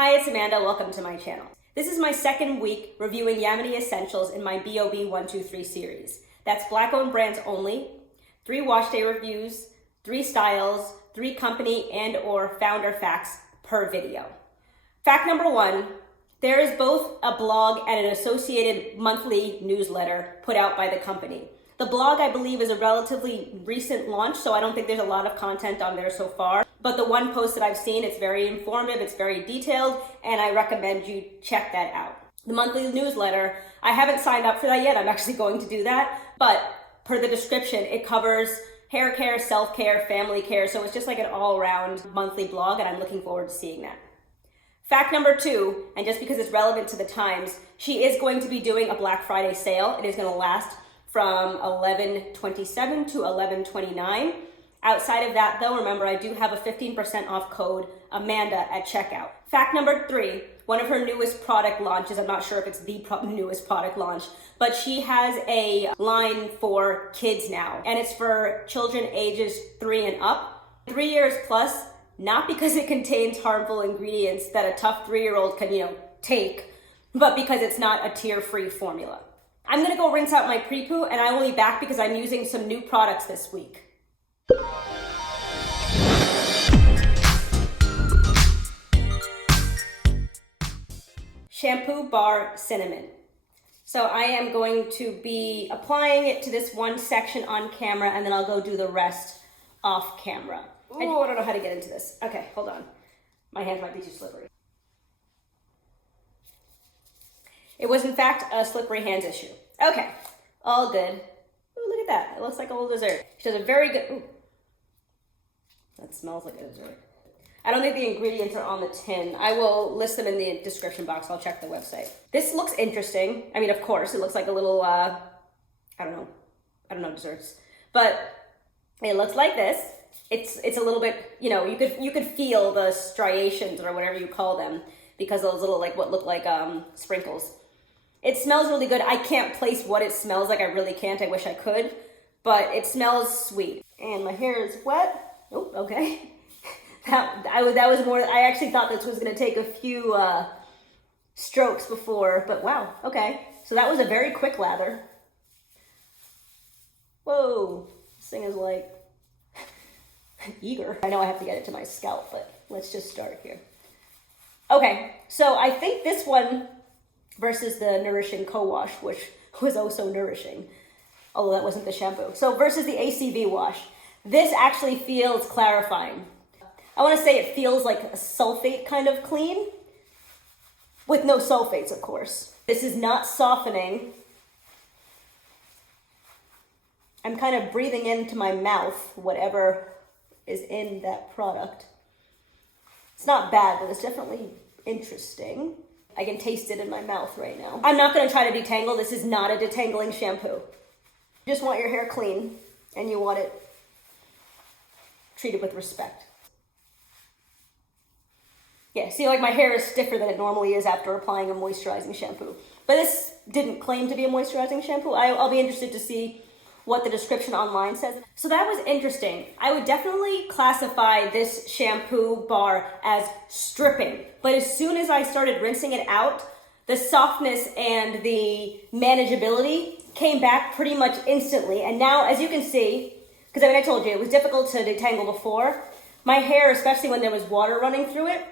Hi, it's Amanda. Welcome to my channel. This is my second week reviewing Yamity Essentials in my BoB123 series. That's Black-owned brands only, 3 wash day reviews, 3 styles, 3 company and or founder facts per video. Fact number 1, there is both a blog and an associated monthly newsletter put out by the company. The blog, I believe, is a relatively recent launch, so I don't think there's a lot of content on there so far. But the one post that I've seen, it's very informative, it's very detailed, and I recommend you check that out. The monthly newsletter, I haven't signed up for that yet. I'm actually going to do that. But per the description, it covers hair care, self-care, family care, so it's just like an all-around monthly blog, and I'm looking forward to seeing that. Fact number 2, and just because it's relevant to the times, she is going to be doing a Black Friday sale. It is going to last from 11/27 to 11/29. Outside of that, though, remember, I do have a 15% off code, Amanda, at checkout. Fact number 3, one of her newest product launches, I'm not sure if it's the newest product launch, but she has a line for kids now, and it's for children ages 3 and up. 3 years plus, not because it contains harmful ingredients that a tough 3-year-old can, take, but because it's not a tear-free formula. I'm gonna go rinse out my pre-poo, and I will be back because I'm using some new products this week. Shampoo Bar Cinnamon. So I am going to be applying it to this one section on camera, and then I'll go do the rest off camera. Oh, I don't know how to get into this. Okay, hold on. My hands might be too slippery. It was in fact a slippery hands issue. Okay, all good. Ooh, look at that. It looks like a little dessert. She does a very good, ooh. That smells like a dessert. I don't think the ingredients are on the tin. I will list them in the description box. I'll check the website. This looks interesting. I mean, of course, it looks like a little, I don't know desserts. But it looks like this. It's a little bit, you could feel the striations or whatever you call them because those little, what look like sprinkles. It smells really good. I can't place what it smells like. I really can't. I wish I could. But it smells sweet. And my hair is wet. Oh, okay. That was more, I actually thought this was going to take a few strokes before, but wow, okay. So that was a very quick lather. Whoa, this thing is like eager. I know I have to get it to my scalp, but let's just start here. Okay, so I think this one versus the Nourishing Co-Wash, which was oh so nourishing, although that wasn't the shampoo. So versus the ACV wash, this actually feels clarifying. I want to say it feels like a sulfate kind of clean, with no sulfates, of course. This is not softening. I'm kind of breathing into my mouth whatever is in that product. It's not bad, but it's definitely interesting. I can taste it in my mouth right now. I'm not going to try to detangle. This is not a detangling shampoo. You just want your hair clean, and you want it treated with respect. Yeah, see, my hair is stiffer than it normally is after applying a moisturizing shampoo. But this didn't claim to be a moisturizing shampoo. I'll be interested to see what the description online says. So that was interesting. I would definitely classify this shampoo bar as stripping. But as soon as I started rinsing it out, the softness and the manageability came back pretty much instantly. And now, as you can see, because I told you, it was difficult to detangle before. My hair, especially when there was water running through it,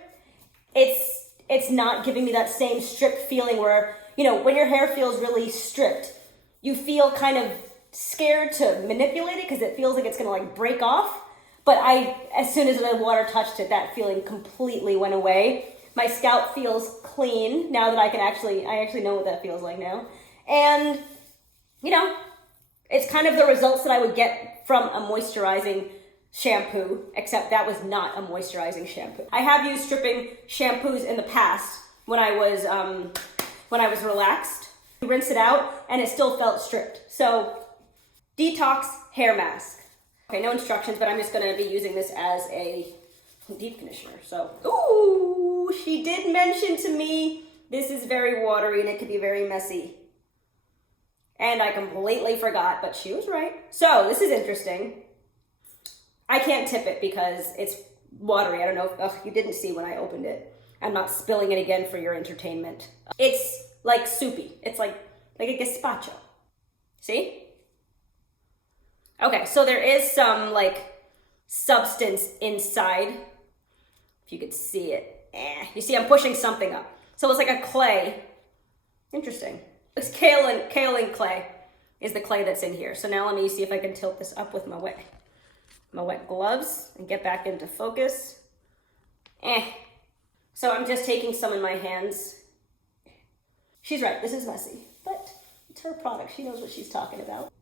it's not giving me that same stripped feeling where, when your hair feels really stripped, you feel kind of scared to manipulate it because it feels like it's going to break off. But as soon as the water touched it, that feeling completely went away. My scalp feels clean now that I actually know what that feels like now. And, it's kind of the results that I would get from a moisturizing shampoo, except that was not a moisturizing shampoo. I have used stripping shampoos in the past when I was relaxed. Rinse it out and it still felt stripped. So, D-tox hair mask. Okay, no instructions, but I'm just gonna be using this as a deep conditioner. So, ooh, she did mention to me this is very watery and it could be very messy. And I completely forgot, but she was right. So, this is interesting. I can't tip it because it's watery. I don't know if you didn't see when I opened it. I'm not spilling it again for your entertainment. It's like soupy. It's like a gazpacho. See? Okay, so there is some like substance inside. If you could see it. You see, I'm pushing something up. So it's like a clay. Interesting. It's kaolin clay is the clay that's in here. So now let me see if I can tilt this up with my wet gloves and get back into focus. So I'm just taking some in my hands. She's right, this is messy, but it's her product. She knows what she's talking about.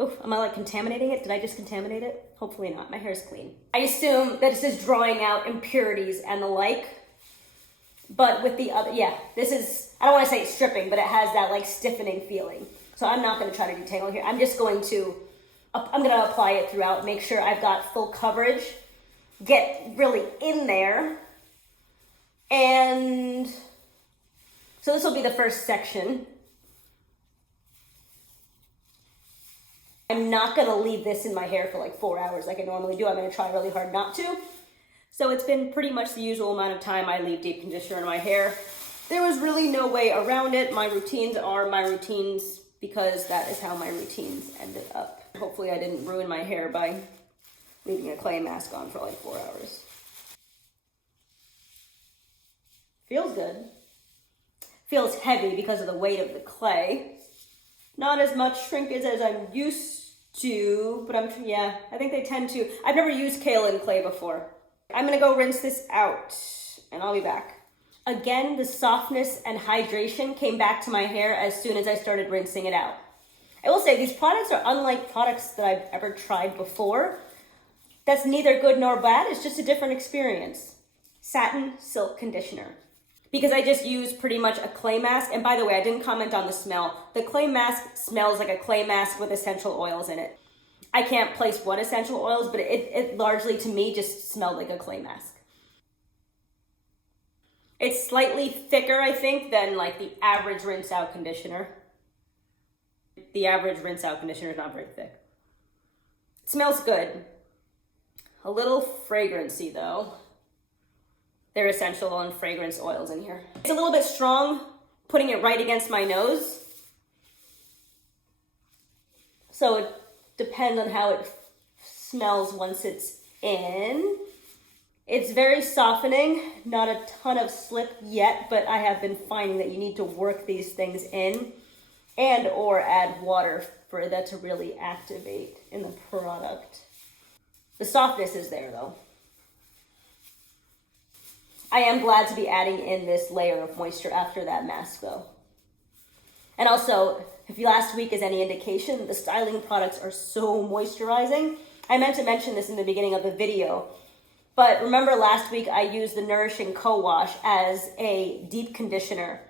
Oof, am I like contaminating it? Did I just contaminate it? Hopefully not, my hair is clean. I assume that this is drawing out impurities and the like, but with the other, yeah, this is, I don't want to say it's stripping, but it has that like stiffening feeling. So I'm not going to try to detangle here. I'm going to apply it throughout, make sure I've got full coverage, get really in there. And so this will be the first section. I'm not gonna leave this in my hair for like 4 hours like I normally do. I'm gonna try really hard not to. So it's been pretty much the usual amount of time I leave deep conditioner in my hair. There was really no way around it. My routines are my routines because that is how my routines ended up. Hopefully I didn't ruin my hair by leaving a clay mask on for like 4 hours. Feels good. Feels heavy because of the weight of the clay. Not as much shrinkage as I'm used to, but I think they tend to. I've never used kaolin clay before. I'm gonna go rinse this out and I'll be back. Again, the softness and hydration came back to my hair as soon as I started rinsing it out. I will say these products are unlike products that I've ever tried before. That's neither good nor bad, it's just a different experience. Satin Silk Conditioner. Because I just used pretty much a clay mask. And by the way, I didn't comment on the smell. The clay mask smells like a clay mask with essential oils in it. I can't place what essential oils, but it largely to me just smelled like a clay mask. It's slightly thicker, I think, than like the average rinse out conditioner. The average rinse out conditioner is not very thick. It smells good. A little fragrancy though. There are essential oil and fragrance oils in here. It's a little bit strong, putting it right against my nose. So it depends on how it smells once it's in. It's very softening, not a ton of slip yet, but I have been finding that you need to work these things in and or add water for that to really activate in the product. The softness is there though. I am glad to be adding in this layer of moisture after that mask though. And also, if last week is any indication, the styling products are so moisturizing. I meant to mention this in the beginning of the video, but remember last week I used the Nourishing Co-Wash as a deep conditioner.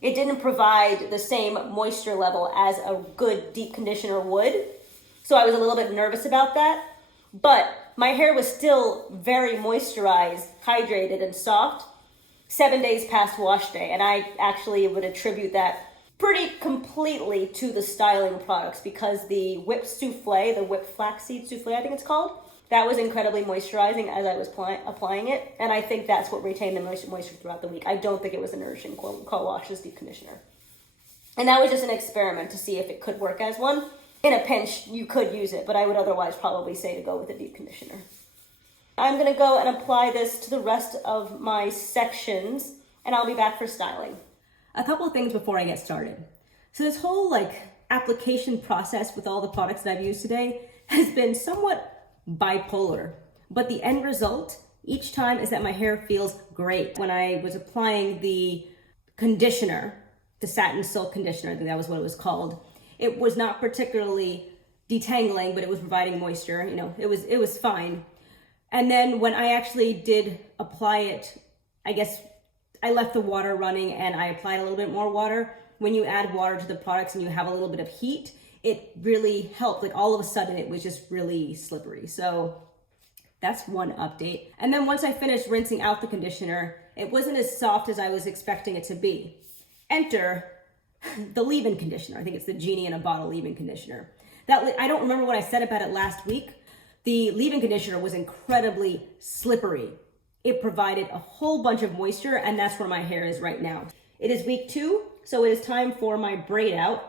It didn't provide the same moisture level as a good deep conditioner would, so I was a little bit nervous about that. But my hair was still very moisturized, hydrated, and soft 7 days past wash day. And I actually would attribute that pretty completely to the styling products because the whipped souffle, the whipped flaxseed souffle, I think it's called, that was incredibly moisturizing as I was applying it. And I think that's what retained the moisture throughout the week. I don't think it was a Nourishing Co-Wash's deep conditioner. And that was just an experiment to see if it could work as one. In a pinch, you could use it, but I would otherwise probably say to go with a deep conditioner. I'm gonna go and apply this to the rest of my sections, and I'll be back for styling. A couple of things before I get started. So this whole application process with all the products that I've used today has been somewhat bipolar, but the end result each time is that my hair feels great. When I was applying the conditioner, the Satin Silk Conditioner, I think that was what it was called, it was not particularly detangling, but it was providing moisture. You know, it was fine. And then when I actually did apply it, I guess I left the water running and I applied a little bit more water. When you add water to the products and you have a little bit of heat, it really helped. Like all of a sudden it was just really slippery. So that's one update. And then once I finished rinsing out the conditioner, it wasn't as soft as I was expecting it to be. Enter the leave-in conditioner. I think it's the Genie in a bottle leave-in conditioner. I don't remember what I said about it last week. The leave-in conditioner was incredibly slippery. it provided a whole bunch of moisture, and that's where my hair is right now. It is week 2, so it is time for my braid out.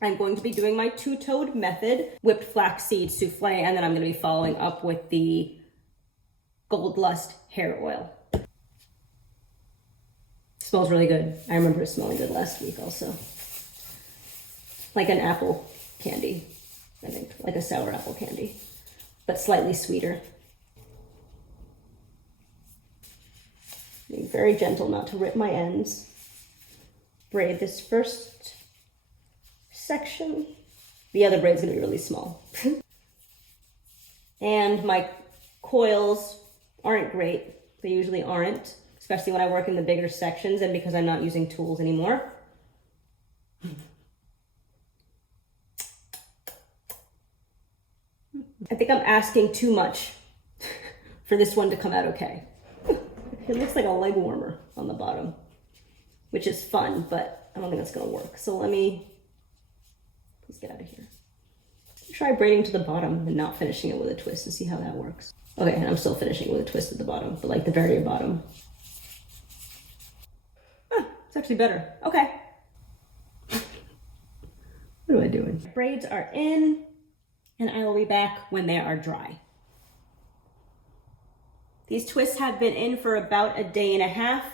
I'm going to be doing my two-toed method, whipped flaxseed souffle, and then I'm going to be following up with the Gold Lust hair oil. Smells really good. I remember it smelling good last week also. Like an apple candy, I think, like a sour apple candy, but slightly sweeter. Being very gentle not to rip my ends. Braid this first section. The other braid's gonna be really small. And my coils aren't great. They usually aren't, especially when I work in the bigger sections and because I'm not using tools anymore. I think I'm asking too much for this one to come out okay. It looks like a leg warmer on the bottom, which is fun, but I don't think that's gonna work. So please get out of here. Try braiding to the bottom and not finishing it with a twist and see how that works. Okay, and I'm still finishing it with a twist at the bottom, but like the very bottom. Ah, it's actually better. Okay. What am I doing? Braids are in, and I will be back when they are dry. These twists have been in for about a day and a half.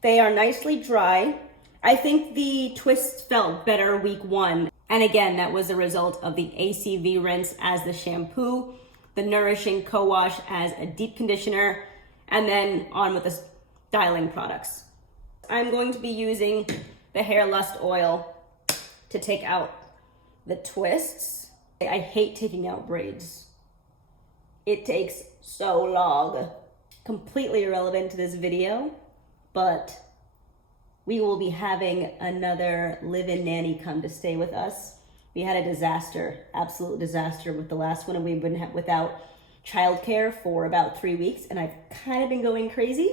They are nicely dry. I think the twists felt better week 1. And again, that was a result of the ACV rinse as the shampoo, the nourishing co-wash as a deep conditioner, and then on with the styling products. I'm going to be using the Hair Lust oil to take out the twists. I hate taking out braids. It takes so long. Completely irrelevant to this video, but we will be having another live-in nanny come to stay with us. We had a disaster, absolute disaster with the last one, and we've been without childcare for about 3 weeks, and I've kind of been going crazy,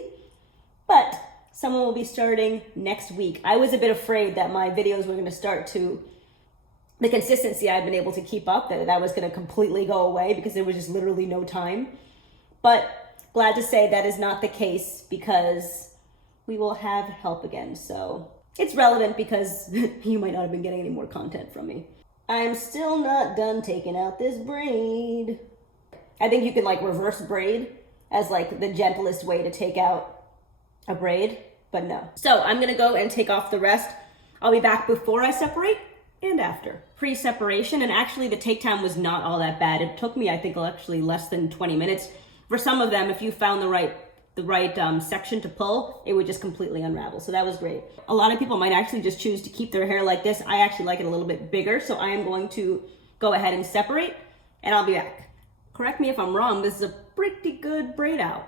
but someone will be starting next week. I was a bit afraid that my videos were gonna start to, the consistency I've been able to keep up, that was gonna completely go away because there was just literally no time. But glad to say that is not the case because we will have help again. So it's relevant because you might not have been getting any more content from me. I'm still not done taking out this braid. I think you can like reverse braid as like the gentlest way to take out a braid, but no. So I'm gonna go and take off the rest. I'll be back before I separate and after. Pre-separation, and actually the takedown was not all that bad. It took me, I think, actually less than 20 minutes. For some of them, if you found the right section to pull, it would just completely unravel. So that was great. A lot of people might actually just choose to keep their hair like this. I actually like it a little bit bigger, so I am going to go ahead and separate, and I'll be back. Correct me if I'm wrong, this is a pretty good braid out.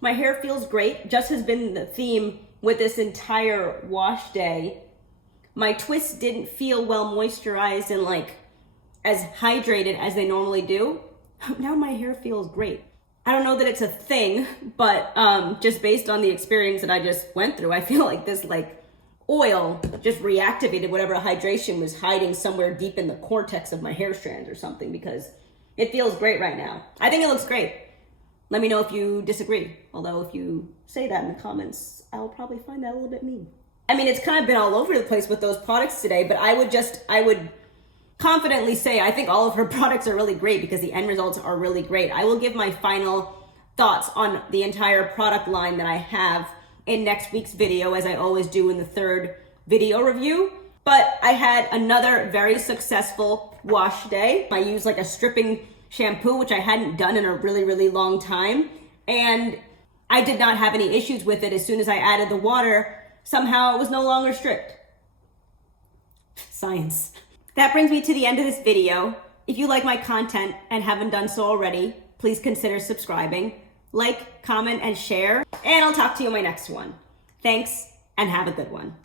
My hair feels great, just has been the theme with this entire wash day. My twists didn't feel well moisturized and like as hydrated as they normally do. Now my hair feels great. I don't know that it's a thing, but just based on the experience that I just went through, I feel like this like oil just reactivated whatever hydration was hiding somewhere deep in the cortex of my hair strands or something, because it feels great right now. I think it looks great. Let me know if you disagree. Although if you say that in the comments, I'll probably find that a little bit mean. I mean, it's kind of been all over the place with those products today, but I would confidently say I think all of her products are really great because the end results are really great. I will give my final thoughts on the entire product line that I have in next week's video, as I always do in the 3rd video review. But I had another very successful wash day. I used like a stripping shampoo, which I hadn't done in a really, really long time. And I did not have any issues with it. As soon as I added the water, somehow it was no longer stripped. Science. That brings me to the end of this video. If you like my content and haven't done so already, please consider subscribing, like, comment, and share, and I'll talk to you in my next one. Thanks, and have a good one.